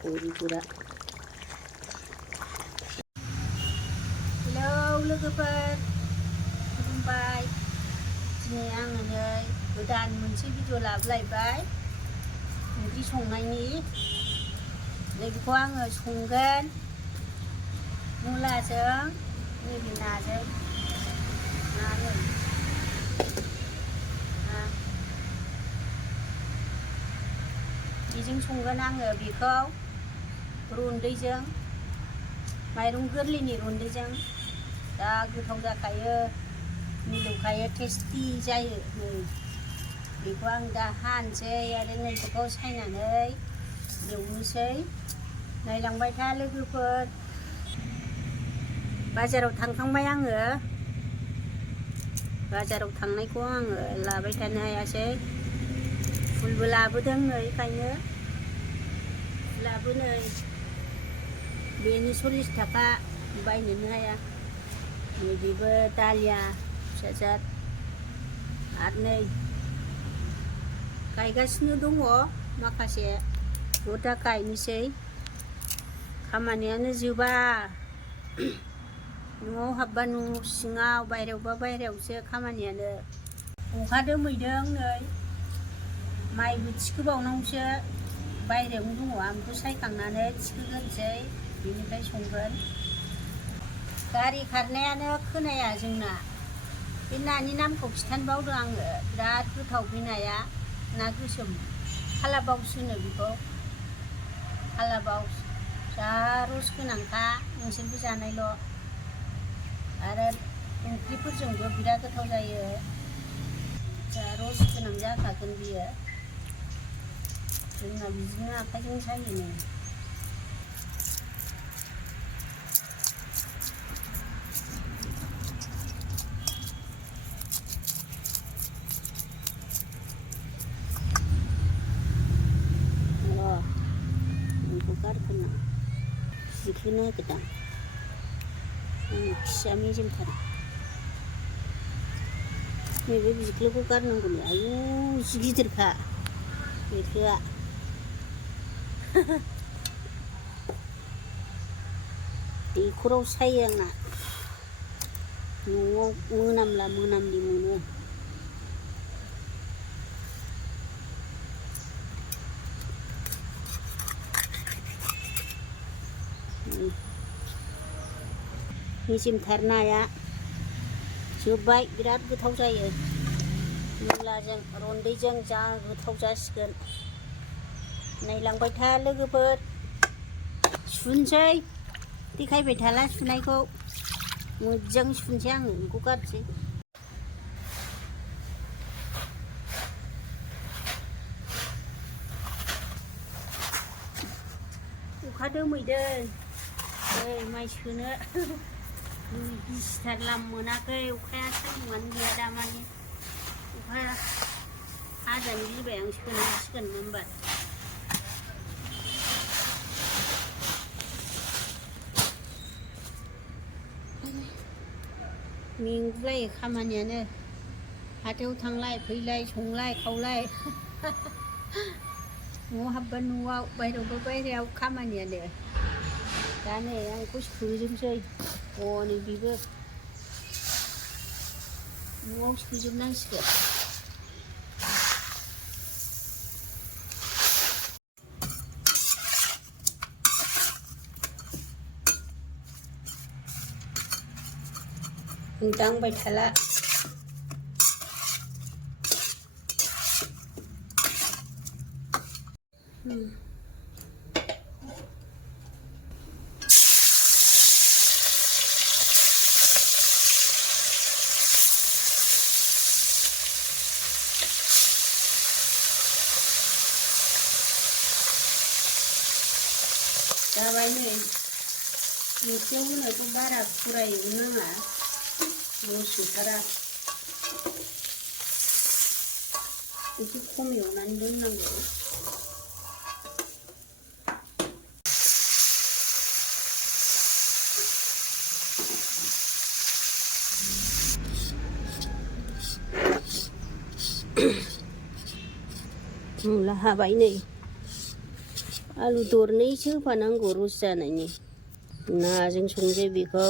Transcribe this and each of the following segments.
우리 비라. Hello लोगोफोर खुलुमबाय दिनै आङो नै गोदान मोनसे भिडिअ लाबोलायबाय ओंख्रि संनायनि नैबेखौ आङो संगोन मुलाजों नैबे नाजों बेजों संगोन आङो बेखौ रन्दैजों माइरं गोरलैनि रन्दैजों दा गोथाव जाखायो मिलौखायो टेस्टि जायो नै बेखौ आं दा हानोसै आरो नै बेखौ सायनानै एवनोसै नायलांबाय था लोगोफोर बाजाराव थांखांबाय आङो बाजाराव थांनायखौ आङो लाबाय थानो हायासै फुलबो लाबोदों नै बेखायनो फुलाबो नै बेनि 40 थाखा बायनोनो हाया नै बेबो दालिया फिसाजाद आरो नै गायगासिनो दङ माखासे दा गायनोसै खामानियानो जोबा न'आव हाबबा न' सिङाव बायहेरायावबा बायहेरायावसो खामानियानो अखा दोमैदों नै माइबो थिखोबावनांगौसो बायहेरायावनो दङ आं बेखौ सायखांनानै थिखोग्रोनोसै बेनिफ्राय संगोन गारि खारनायानो खोनाया जोंना बे नानि नामखौ खिथानो बावदों आङो बिराद गोथाव बे नाया ना गोसोम खालाबावस होनो बेखौ खालाबावस जा रस गोनांखा नोंसोरबो जानायल' आरो ओंख्रिफोरजोंबो बिराद गोथाव जायो जा रस गोनां जाखागोन बियो जोंना बिदिनो आखाइजों सायोनो गारखोना जिखोनो नागिरदां फिसा मेजेमथार नैबे बिख्लोखौ गारनांगौनो आयु जि गिदिरखा बेखोआ दैखराव सायो आंना न'आव मोनामला मोनामलि मोनो मेजेमथार नाया जोब्बाय बिराद गोथाव जायो मुलाजों रन्दैजों जा गोथाव जासिगोन नायलांबाय था लोगोफोर सुनोसै देखायबाय थाला सुनायखौ मोजां सुनोसै आङो बेखौ गारसै अखा दोमैदों ओइ माइ सोनो गिसिथार लाम मोनाखै अखाया सान्दुंआनो गैया दामानि अखा हाजानो गिबाय आं सोनांसिगोन होनबा मेंगुलायो खामानियानो हाथायाव थांलाय फैलाय संलाय खावलाय न'आव हाबबा न'आव बायहेरायावबा बायहेरायाव खामानियानो दा नै आं बेखौ सोजोबसै हनै बेबो न'आव सोजोबनांसिगोन दांबाय थाला जाबाय नै ओंख्रियाव होनायखौ बारा खुरा एवनो नाङा रस ओंखारा एसे खम एवनानै दोननांगौ मुला हाबाय नै आलु दरनैसो होफानांगौ रस जानायनि नाजों संसै बेखौ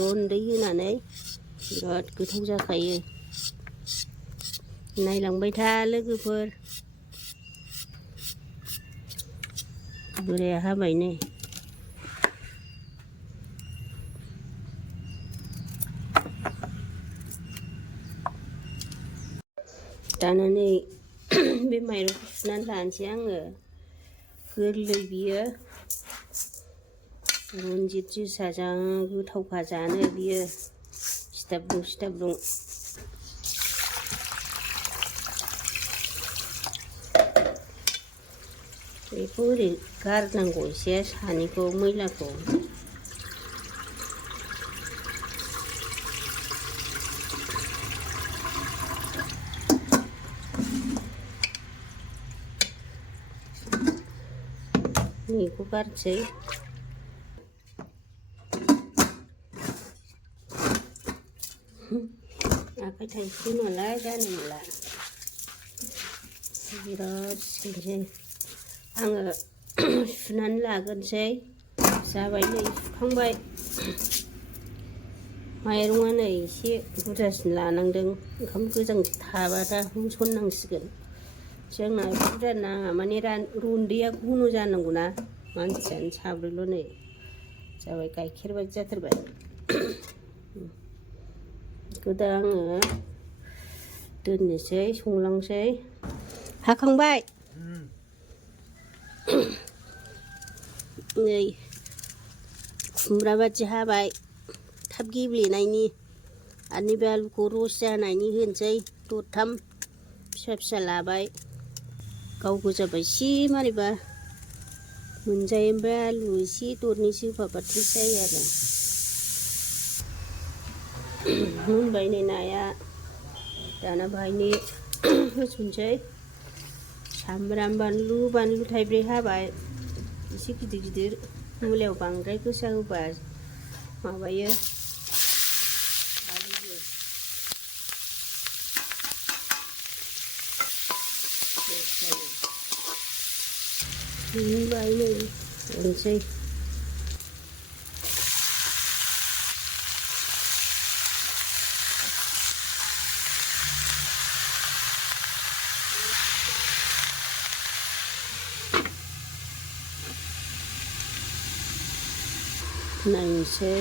रन्दै होनानै बिराद गोथाव जाखायो नायलांबाय था लोगोफोर बोराया हाबाय नै दाना नै बे माइरंखौ सुनानै लानोसै आङो गोरलै बियो रन्जित जोसाजों गोथावखा जानो बियो सिथाबदुं सिथाबदुं बेखौ ओरै गारनांगौ एसे सानिखौ मैलाखौ बेखौ गारसै आखाइ थाइसे नालाय जानो मोनला बिराद सिखोनसै आङो सुनानै लाग्रोनोसै जाबाय नै सुखांबाय माइरङा नै एसे बुरजासिन लानांदों ओंखाम गोजां थाबा दा होसननांसिगोन जोंना बुरजा नाङा माने रन्दैया घन' जानांगौना मानसियानो साब्रैल' नै जाबाय गाइखेर बायदि जाथारबाय बेखौ दा आङो दोननोसै संलांसै हाखांबाय नै खुमब्रा बादि हाबाय थाब गेब्लेनायनि आरो नैबे आलुखौ रस जानायनि होनोसै दरथाम फिसा फिसा लाबाय गाव गोजाबा एसे मारैबा मोनजायो ओमफ्राय आलु एसे दरनैसो होफाबा टेस्ट जायो आरो मोनबाय नै नाया दाना बाहायनो होसनसै सामब्राम बानलु थाइब्रै हाबाय एसे गिदिर गिदिर मुलायाव बांद्राय गोसा होबा माबायो मोनबाय नै होनोसै नायनोसै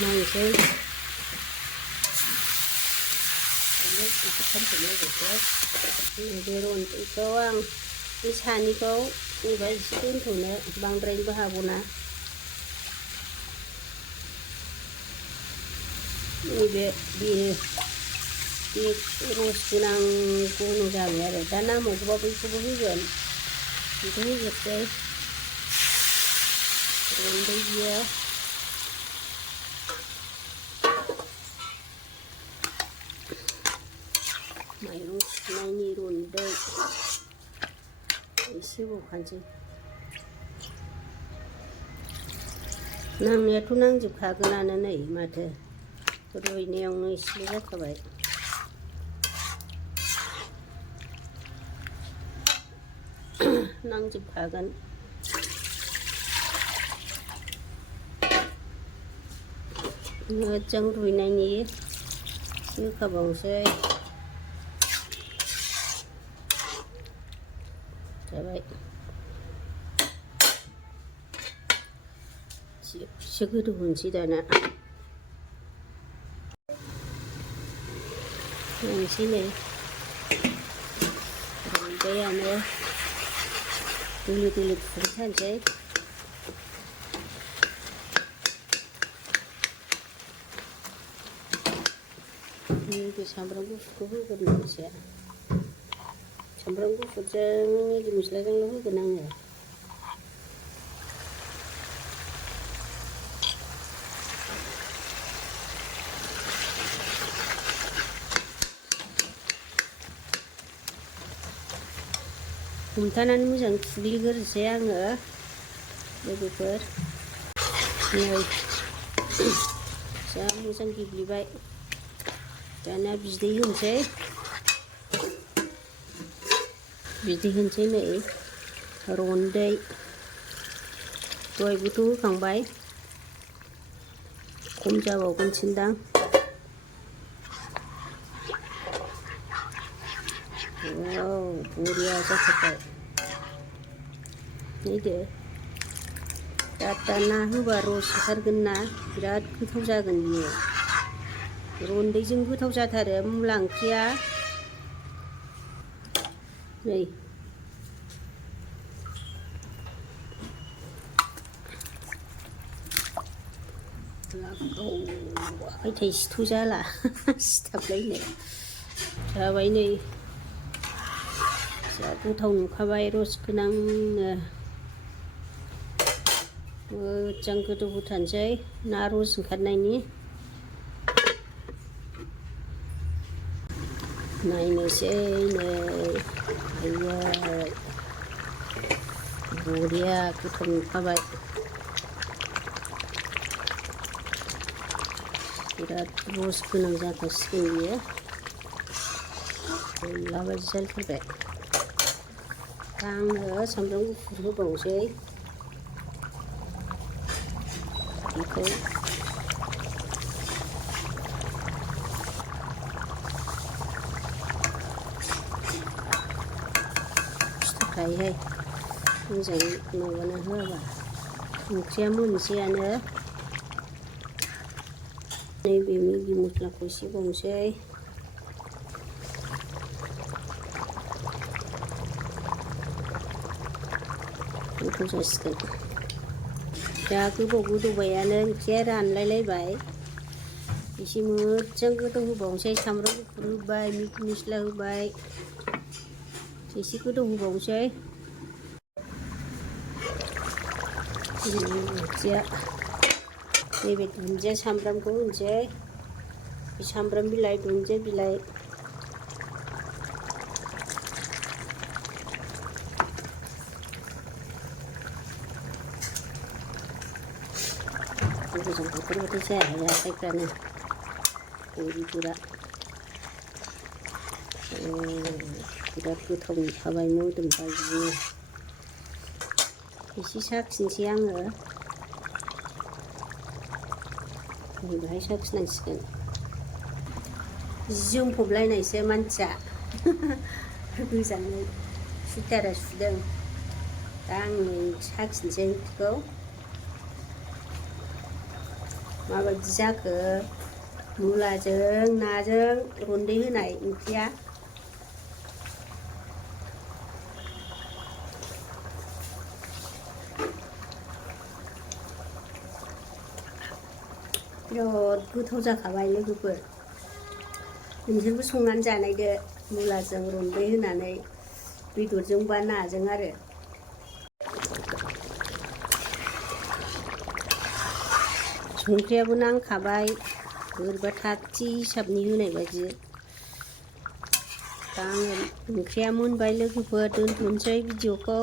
नायनोसै बे रन्दैखौ आं बे सानिखौ एबा एसे दोनथ'नो बांद्रायनोबो हागौना नैबे बे रस गोनां घन' जाबाय आरो दा नांबावगौबा बैखौबो होगोन बेखौ होजोबसै रन्दै बियो माइरं सुनायनि रन्दै एसे होबावखानोसै नांनायाथ' नांजोबखागोनानो नै माथो रुइनायावनो एसे जाखाबाय नांजोबखागोन मोजां रुइनायनि होखाबावनोसै जाबाय एसे गोदौ होनोसै दाना नायनोसै नै फुबायानो दोलो दोलो फुबाय थानोसै। नैबे सामब्राम गुफुरखौ होग्रोनोसै। सामब्राम गुफुरजों मेगि मस्लाजोंल' होगोन आङो। हमथानानै मोजां थुग्लिग्रोनोसै आङो लोगोफोर। नै जा मोजां गेब्लेबाय। दाना बिदै होनोसै। बिदै होनोसै नै रन्दै। दहायबोथ' होखांबाय, खम जाबावगोनसोदां। वाव बरिया जाथारबाय। नायदो दा ना होबा रस ओंखारगोन ना, बिराद गोथाव जागोन बियो। रन्दैजों गोथाव जाथारो मुला ओंख्रिया। नै आखाइ थाइसेथ' जाला सिथाबलायनाय जाबाय। नै जा गोथाव नुखाबाय रस गोनांनो। मोजां गोदौ होथारनोसै ना रस ओंखारनायनि। नायनोसै नै आयै बरिया गोथाव नुखाबाय। बिराद रस गोनां जाखासिगोन बियो। अनला बायदि जाथारबाय। दा आङो सामब्राम गुफुर होबावनोसै। बेखौ फिथरखायोहाय मोजाङै माबाना होआबा। ओंख्रिया मोनसैयानो। नैबे मेगि मस्लाखौ एसे बावनोसै। गोथाव जासिगोन। दा गोबाव गोदौबायानो ओंख्रिया रानलायलायबाय। एसे मोजां गोदौ होबावनोसै। सामब्राम गुफुर होबाय, मेगि मस्ला होबाय, एसे गोदौ होबावनोसै। ओंख्रिया नैबे दुन्दिया सामब्रामखौ होनोसै। सामब्राम बिलाइ, दुन्दिया बिलाइ। गोजां बोथोरबाथाय जाया आखाइफ्रानो बरिफोरा। बिराद गोथाव नुखाबाय, मोदोमबाय बिदिनो। एसे साखिनोसै आङो। नै बाहाय साखिनांसिगोन। जोंफबलायनायसो मानसिया गोजांनाय सुइटारा सुदों। दा आं नै साखिनोसै ओंख्रिखौ माबायदि जाखो। मुलाजों नाजों रन्दै होनाय ओंख्रिया। बिराद गोथाव जाखाबाय लोगोफोर। नोंसोरबो संनानै जानायदो मुलाजों रन्दै होनानै, बेदरजों बा नाजों आरो। संख्रियाबो नांखाबाय, बोरैबा थागथि हिसाबनि होनाय बायदि। दा आङो ओंख्रिया मोनबाय लोगोफोर, दोनथ'नोसै भिडिअखौ।